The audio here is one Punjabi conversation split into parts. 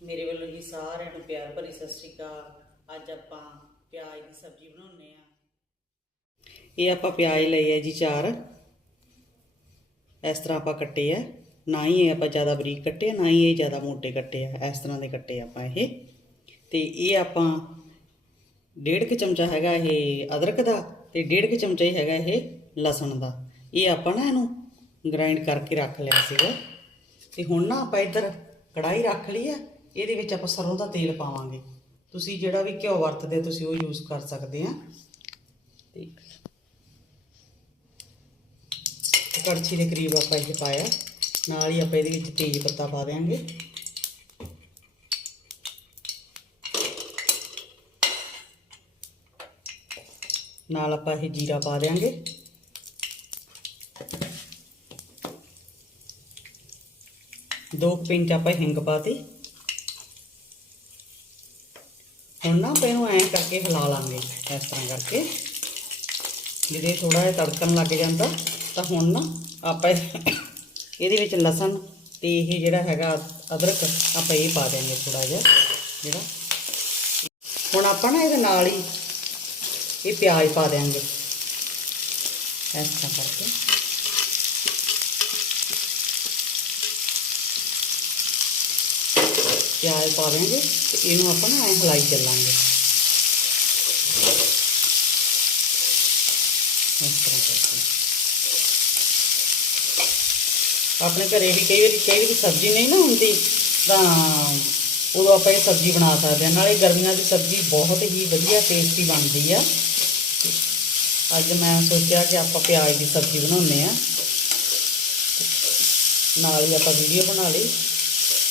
ਮੇਰੇ ਵੱਲੋਂ ਜੀ ਸਾਰਿਆਂ ਨੂੰ ਪਿਆਰ ਭਰੀ ਸਤਿ ਸ਼੍ਰੀ ਅਕਾਲ। ਅੱਜ ਆਪਾਂ ਪਿਆਜ਼ ਦੀ ਸਬਜ਼ੀ ਬਣਾਉਣੇ ਆ ਇਹ ਆਪਾਂ ਪਿਆਜ਼ ਲਏ ਆ ਜੀ ਚਾਰ। ਇਸ ਤਰ੍ਹਾਂ ਆਪਾਂ ਕੱਟੇ ਆ। ਨਾ ਹੀ ਇਹ ਆਪਾਂ ਜ਼ਿਆਦਾ ਬਰੀਕ ਕੱਟੇ ਨਾ ਹੀ ਇਹ ਜ਼ਿਆਦਾ ਮੋਟੇ ਕੱਟੇ ਆ। ਇਸ ਤਰ੍ਹਾਂ ਦੇ ਕੱਟੇ ਆਪਾਂ ਇਹ। ਤੇ ਇਹ ਆਪਾਂ ਡੇਢ ਕੁ ਚਮਚਾ ਹੈਗਾ ਇਹ ਅਦਰਕ ਦਾ ਤੇ ਡੇਢ ਕੁ ਚਮਚਾ ਹੀ ਹੈਗਾ ਇਹ ਲਸਣ ਦਾ। ਇਹ ਆਪਾਂ ਨਾ ਇਹਨੂੰ ਗ੍ਰਾਈਂਡ ਕਰਕੇ ਰੱਖ ਲਿਆ ਸੀਗਾ। ਤੇ ਹੁਣ ਨਾ ਆਪਾਂ ਇੱਧਰ ਕੜਾਈ ਰੱਖ ਲਈ ਆ। ਇਹਦੇ ਵਿੱਚ ਆਪਾਂ ਸਰੋਂ ਦਾ ਤੇਲ ਪਾਵਾਂਗੇ। ਤੁਸੀਂ ਜਿਹੜਾ ਵੀ ਘਿਓ ਵਰਤਦੇ ਤੁਸੀਂ ਉਹ ਯੂਜ਼ ਕਰ ਸਕਦੇ ਆ। ਤੇ ਕੜਛੀ ਦੇ ਕਰੀਬ ਆਪਾਂ ਇਹ ਪਾਇਆ। ਨਾਲ ਹੀ ਆਪਾਂ ਇਹਦੇ ਵਿੱਚ ਤੇਜ਼ ਪੱਤਾ ਪਾ ਦੇਾਂਗੇ ਨਾਲ ਆਪਾਂ ਇਹ ਜੀਰਾ ਪਾ ਦੇਾਂਗੇ ਦੋ ਕੁ ਪਿੰਚ ਆਪਾਂ ਹਿੰਗ ਪਾਤੀ। ਹੁਣ ਨਾ ਆਪਾਂ ਇਹਨੂੰ ਐਂ ਕਰਕੇ ਹਿਲਾ ਲਾਂਗੇ ਇਸ ਤਰ੍ਹਾਂ ਕਰਕੇ। ਜਿਹਦੇ ਥੋੜਾ ਜਿਹਾ ਤੜਕਣ ਲੱਗ ਜਾਂਦਾ, ਤਾਂ ਹੁਣ ਨਾ ਆਪਾਂ ਇਹਦੇ ਵਿੱਚ ਲਸਣ ਤੇ ਇਹ ਜਿਹੜਾ ਹੈਗਾ ਅਦਰਕ ਆਪਾਂ ਇਹ ਪਾ ਦਿਆਂਗੇ ਥੋੜਾ ਜਿਹਾ, ਜਿਹੜਾ। ਹੁਣ ਆਪਾਂ ਨਾ ਇਹਦੇ ਨਾਲ ਹੀ ਇਹ ਪਿਆਜ਼ ਪਾ ਦਿਆਂਗੇ, ਇਸ ਤਰ੍ਹਾਂ ਕਰਕੇ। ਪਿਆਜ਼ ਪਾ ਦੇਵਾਂਗੇ ਤੇ ਇਹਨੂੰ ਆਪਾਂ ਨਾ ਐਂ ਹਿਲਾਈ ਚੱਲਾਂਗੇ। ਇਸ ਤਰ੍ਹਾਂ ਕਰਕੇ। ਆਪਣੇ ਘਰੇ ਵੀ ਕਈ ਵਾਰੀ ਕਈ ਵਾਰੀ ਸਬਜ਼ੀ ਨਹੀਂ ਨਾ ਹੁੰਦੀ, ਤਾਂ ਉਦੋਂ ਆਪਾਂ ਇਹ ਸਬਜ਼ੀ ਬਣਾ ਸਕਦੇ ਹਾਂ। ਨਾਲੇ ਗਰਮੀਆਂ ਦੀ ਸਬਜ਼ੀ ਬਹੁਤ ਹੀ ਵਧੀਆ ਟੇਸਟੀ ਬਣਦੀ ਆ। ਅੱਜ ਮੈਂ ਸੋਚਿਆ ਕਿ ਆਪਾਂ ਪਿਆਜ਼ ਦੀ ਸਬਜ਼ੀ ਬਣਾਉਂਦੇ ਆ ਨਾਲ ਹੀ ਆਪਾਂ ਵੀਡੀਓ ਬਣਾ ਲਈ।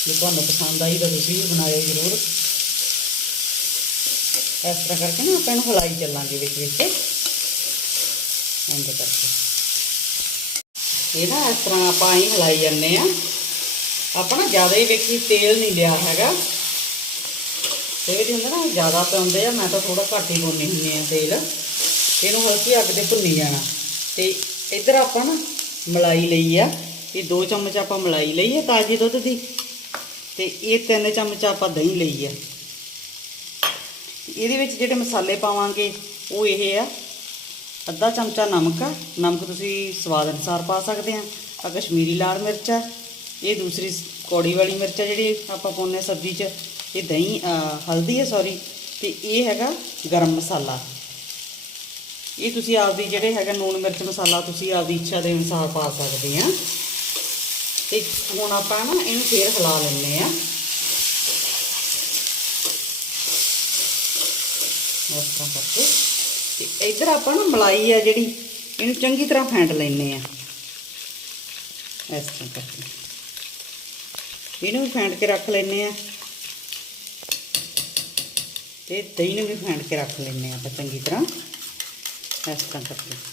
ਜੇ ਤੁਹਾਨੂੰ ਪਸੰਦ ਆਈ ਤਾਂ ਤੁਸੀਂ ਵੀ ਬਣਾਇਓ ਜ਼ਰੂਰ। ਇਸ ਤਰ੍ਹਾਂ ਕਰਕੇ ਨਾ ਆਪਾਂ ਇਹਨੂੰ ਹਿਲਾਈ ਚੱਲਾਂਗੇ ਵਿੱਚ ਵਿੱਚ। ਇੰਜ ਕਰਕੇ। ਇਹ ਨਾ ਇਸ ਤਰ੍ਹਾਂ ਆਪਾਂ ਹੀ ਹਿਲਾਈ ਜਾਂਦੇ ਆ ਆਪਾਂ ਨਾ ਜ਼ਿਆਦਾ ਹੀ ਵੇਖੀ ਤੇਲ ਨਹੀਂ ਲਿਆ ਹੈਗਾ। ਤੇ ਵੀ ਹੁੰਦਾ ਨਾ ਜ਼ਿਆਦਾ ਪਾਉਂਦੇ ਆ, ਮੈਂ ਤਾਂ ਥੋੜਾ ਘੱਟ ਹੀ ਪਾਉਂਦੀ ਹੁੰਦੀ ਆ ਤੇਲ। ਇਹਨੂੰ ਹਲਕੀ ਅੱਗ ਤੇ ਭੁੰਨੀ ਜਾਣਾ। ਤੇ ਇੱਧਰ ਆਪਾਂ ਨਾ ਮਲਾਈ ਲਈ ਆ। ਇਹ 2 ਚਮਚ ਆਪਾਂ ਮਲਾਈ ਲਈ ਆ, ਤਾਜ਼ੀ ਦੁੱਧ ਦੀ। ਤੇ ਇਹ 3 ਚਮਚ ਆਪਾਂ ਦਹੀਂ ਲਈ ਆ। ਇਹਦੇ ਵਿੱਚ ਜਿਹੜੇ ਮਸਾਲੇ ਪਾਵਾਂਗੇ, ਉਹ ਇਹ ਆ, ਅੱਧਾ ਚਮਚਾ ਨਮਕ ਆ। ਨਮਕ ਤੁਸੀਂ ਸਵਾਦ ਅਨੁਸਾਰ ਪਾ ਸਕਦੇ ਆ। ਆ ਕਸ਼ਮੀਰੀ ਲਾਲ ਮਿਰਚ ਆ। ਇਹ ਦੂਸਰੀ ਕੌੜੀ ਵਾਲੀ ਮਿਰਚ ਆ ਜਿਹੜੀ ਆਪਾਂ ਪਾਉਂਦੇ ਸਬਜ਼ੀ 'ਚ। ਇਹ ਦਹੀਂ ਹਲਦੀ ਹੈ ਸੌਰੀ ਤੇ ਇਹ ਹੈਗਾ ਗਰਮ ਮਸਾਲਾ। ਇਹ ਤੁਸੀਂ ਆਪਦੀ ਜਿਹੜੇ ਹੈਗਾ ਨੂਣ ਮਿਰਚ ਮਸਾਲਾ ਤੁਸੀਂ ਆਪਦੀ ਇੱਛਾ ਦੇ ਅਨੁਸਾਰ ਪਾ ਸਕਦੇ ਆ। ਤੇ ਹੁਣ ਆਪਾਂ ਨਾ ਇਹਨੂੰ ਫੇਰ ਹਿਲਾ ਲੈਂਦੇ ਆ ਇਸ ਤਰ੍ਹਾਂ ਕਰਕੇ। ਤੇ ਇੱਧਰ ਆਪਾਂ ਨਾ ਮਲਾਈ ਆ ਜਿਹੜੀ, ਇਹਨੂੰ ਚੰਗੀ ਤਰ੍ਹਾਂ ਫੈਂਟ ਲੈਂਦੇ ਆ ਇਸ ਤਰ੍ਹਾਂ ਕਰਕੇ। ਇਹਨੂੰ ਵੀ ਫੈਂਟ ਕੇ ਰੱਖ ਲੈਂਦੇ ਆ ਤੇ ਦਹੀਂ ਨੂੰ ਵੀ ਫੈਂਟ ਕੇ ਰੱਖ ਲੈਂਦੇ ਆ ਆਪਾਂ ਚੰਗੀ ਤਰ੍ਹਾਂ। ਇਸ ਤਰ੍ਹਾਂ ਕਰਕੇ।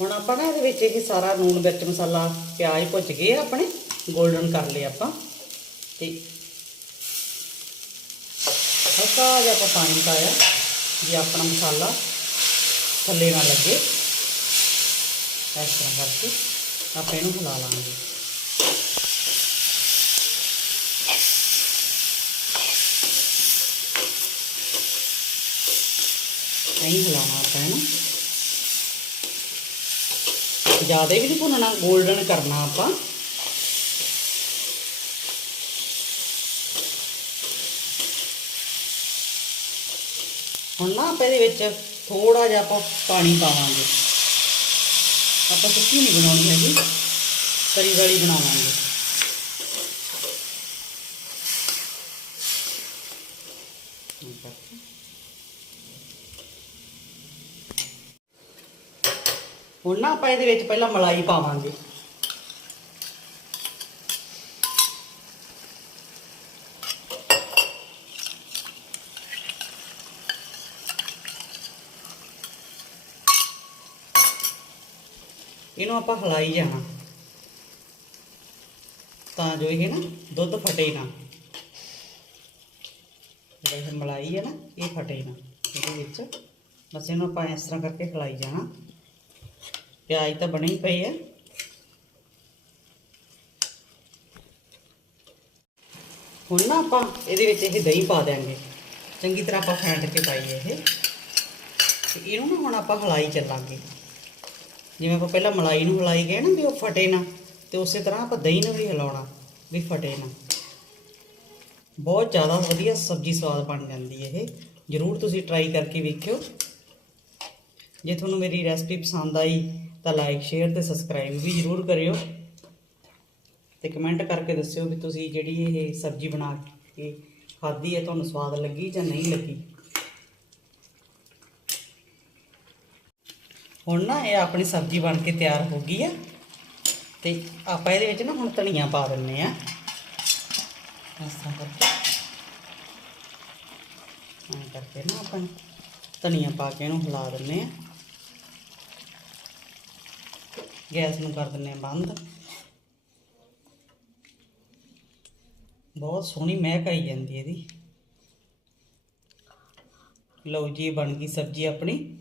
ਹੁਣ ਆਪਾਂ ਨਾ ਇਹਦੇ ਵਿੱਚ ਇਹ ਸਾਰਾ ਨੂਣ ਮਿਰਚ, ਮਸਾਲਾ, ਪਿਆਜ਼ ਭੁੱਜ ਗਏ ਆਪਣੇ 골ਡਨ ਕਰ ਲਏ ਆਪਾਂ। ਤੇ ਹਲਕਾ ਜਿਹਾ ਆਪਾਂ ਪਾਣੀ ਪਾਇਆ, ਜੇ ਆਪਣਾ ਮਸਾਲਾ ਥੱਲੇ ਨਾ ਲੱਗੇ। ਇਸ ਤਰ੍ਹਾਂ ਕਰਕੇ ਆਪਾਂ ਇਹਨੂੰ ਹਿਲਾ ਲਾਂਗੇ। ਨਹੀਂ ਹਿਲਾਉਣਾ ਆਪਾਂ ਇਹਨੂੰ। ਜ਼ਿਆਦਾ ਵੀ ਨਹੀਂ ਭੁੰਨਣਾ 골ਡਨ ਕਰਨਾ ਆਪਾਂ। ਹੁਣ ਨਾ ਆਪਾਂ ਇਹਦੇ ਵਿੱਚ ਥੋੜਾ ਜਿਹਾ ਆਪਾਂ ਪਾਣੀ ਪਾਵਾਂਗੇ। ਆਪਾਂ ਸੁੱਕੀ ਨਹੀਂ ਬਣਾਉਣੀ ਹੈਗੀ, ਤਰੀ ਵਾਲੀ ਬਣਾਵਾਂਗੇ। ਹੁਣ ਨਾ ਆਪਾਂ ਇਹਦੇ ਵਿੱਚ ਪਹਿਲਾਂ ਮਲਾਈ ਪਾਵਾਂਗੇ। ਇਹਨੂੰ ਆਪਾਂ ਹਿਲਾਈ ਜਾਣਾ। ਤਾਂ ਜੋ ਇਹ ਨਾ ਦੁੱਧ ਫਟੇ ਨਾ। ਇਹ ਮਲਾਈ ਹੈ ਨਾ, ਇਹ ਫਟੇ ਨਾ। ਇਹਦੇ ਵਿੱਚ ਬਸ ਇਹਨੂੰ ਆਪਾਂ ਇਸ ਤਰ੍ਹਾਂ ਕਰਕੇ ਹਿਲਾਈ ਜਾਣਾ। ਪਿਆਜ਼ ਤਾਂ ਬਣੇ ਹੀ ਪਏ ਆ। ਹੁਣ ਨਾ ਆਪਾਂ ਇਹਦੇ ਵਿੱਚ ਇਹ ਦਹੀਂ ਪਾ ਦਿਆਂਗੇ। ਚੰਗੀ ਤਰ੍ਹਾਂ ਆਪਾਂ ਫੈਂਟ ਕੇ ਪਾਈਏ ਇਹ। ਤੇ ਇਹਨੂੰ ਨਾ ਹੁਣ ਆਪਾਂ ਹਲਾਈ ਚੱਲਾਂਗੇ। ਜਿਵੇਂ ਆਪਾਂ ਪਹਿਲਾਂ ਮਲਾਈ ਨੂੰ ਹਲਾਈ ਗਏ ਨਾ ਵੀ ਉਹ ਫਟੇ ਨਾ, ਤੇ ਉਸੇ ਤਰ੍ਹਾਂ ਆਪਾਂ ਦਹੀਂ ਨੂੰ ਵੀ ਹਿਲਾਉਣਾ, ਵੀ ਫਟੇ ਨਾ। ਬਹੁਤ ਜ਼ਿਆਦਾ ਵਧੀਆ ਸਬਜ਼ੀ ਸਵਾਦ ਬਣ ਜਾਂਦੀ ਹੈ ਇਹ। ਜਰੂਰ ਤੁਸੀਂ ਟਰਾਈ ਕਰਕੇ ਵੇਖਿਓ। ਜੇ ਤੁਹਾਨੂੰ ਮੇਰੀ ਰੈਸਪੀ ਪਸੰਦ ਆਈ ਤਾਂ ਲਾਈਕ ਸ਼ੇਅਰ ਤੇ ਸਬਸਕ੍ਰਾਈਬ ਵੀ ਜਰੂਰ ਕਰਿਓ ਤੇ ਕਮੈਂਟ ਕਰਕੇ ਦੱਸਿਓ ਵੀ ਤੁਸੀਂ ਜਿਹੜੀ ਇਹ ਸਬਜ਼ੀ ਬਣਾ ਕੇ ਖਾਧੀ ਹੈ, ਤੁਹਾਨੂੰ ਸਵਾਦ ਲੱਗੀ ਜਾਂ ਨਹੀਂ ਲੱਗੀ। ਹੁਣ ਨਾ ਇਹ ਆਪਣੀ ਸਬਜ਼ੀ ਬਣ ਕੇ ਤਿਆਰ ਹੋ ਗਈ ਆ ਤੇ ਆਪਾਂ ਇਹਦੇ ਵਿੱਚ ਨਾ ਹੁਣ ਧਨੀਆ ਪਾ ਦਿੰਨੇ ਆ। ਇਸ ਤਰ੍ਹਾਂ ਕਰਕੇ। ਕਰਕੇ ਨਾ ਆਪਾਂ ਧਨੀਆ ਪਾ ਕੇ ਇਹਨੂੰ ਹਿਲਾ ਦਿੰਨੇ ਆ। ਗੈਸ ਨੂੰ ਕਰ ਦਿੰਨੇ ਆ ਬੰਦ। ਬਹੁਤ ਸੋਹਣੀ ਮਹਿਕ ਆਈ ਜਾਂਦੀ ਇਹਦੀ। ਲਓ ਜੀ ਬਣ ਗਈ ਸਬਜ਼ੀ ਆਪਣੀ।